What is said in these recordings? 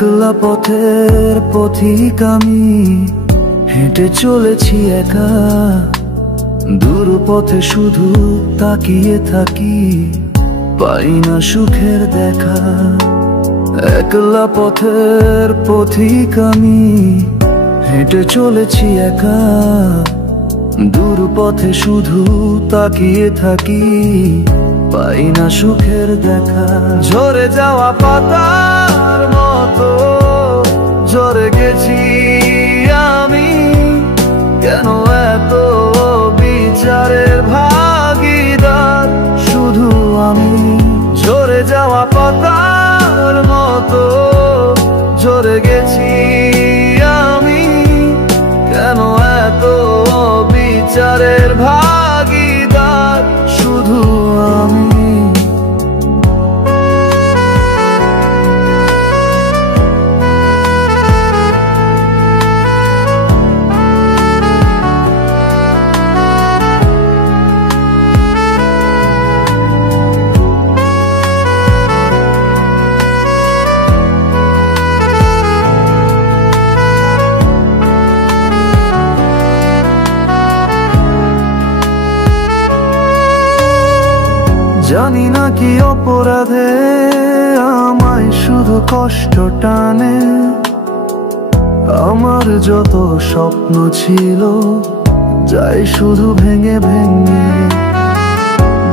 একলা পথের পথিক আমি, হেঁটে চলেছি একা। দূর পথে শুধু তাকিয়ে থাকি, পাই না সুখের দেখা। একলা পথের পথিক আমি, হেঁটে চলেছি একা। দূর পথে শুধু তাকিয়ে থাকি, পাই না সুখের দেখা। ঝরে যাওয়া পাতার মতো ঝরে গেছি আমি, কেন এত বিচারের ভাগীদার শুধু আমি। ঝরে যাওয়া পাতার মতো ঝরে গেছি আমি, কেন এত বিচারের ভাগীদার শুধু আমি। জানি না কি অপরাধে আমায় শুধু কষ্ট টানে। আমার যত স্বপ্ন ছিল যায় শুধু ভেঙে ভেঙে।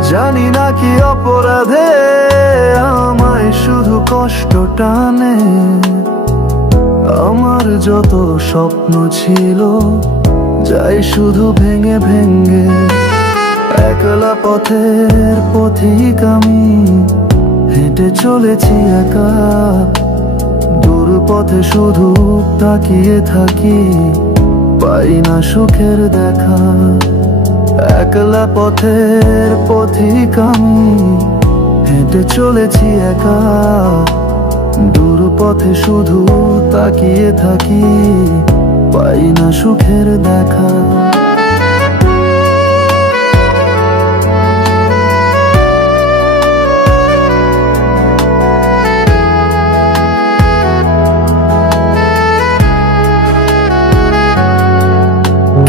জানি না কি অপরাধে আমায় শুধু কষ্ট টানে। আমার যত স্বপ্ন ছিল যায় শুধু ভেঙে ভেঙে। একলা পথের পথিক আমি, হেঁটে চলেছি একা। দূর পথে শুধু তাকিয়ে থাকি, পাই না সুখের দেখা। একলা পথের পথিক আমি, হেঁটে চলেছি একা। দূর পথে শুধু তাকিয়ে থাকি, পাই না সুখের দেখা।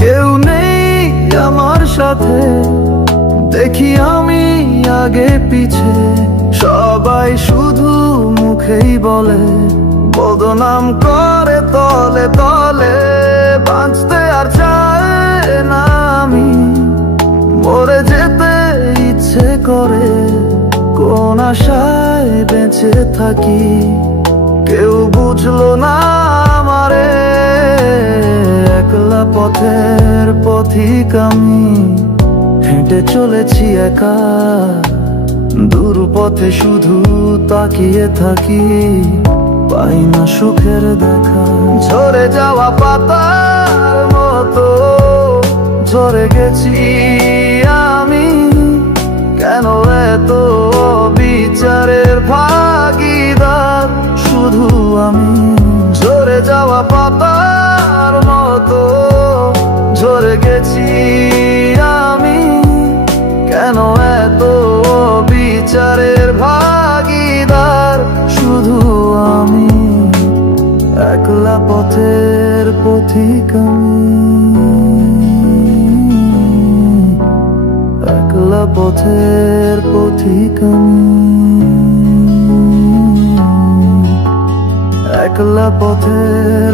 কেউ নেই আমার সাথে, দেখি আমি আগে পিছে। সবাই শুধু মুখেই বলে, বদনাম করে তলে তলে। বাঁচতে আর চায় না আমি, মরে যেতে ইচ্ছে করে। কোন আশায় বেঁচে থাকি, কেউ বুঝলো না আমারে। একলা পথের পথিক আমি, হেঁটে চলেছি একা। দূর পথে শুধু তাকিয়ে থাকি, পাই না সুখের দেখা। ঝরে যাওয়া পাতার মতো ঝরে গেছি আমি, কেন এত বিচারের ভাগীদার শুধু আমি। ঝরে যাওয়া পাতার মতো ঝরে গেছি আমি, কেন এত বিচারের ভাগীদার শুধু আমি। একলা পথের পথিক আমি, একলা পথের পথিক আমি, একলা পথের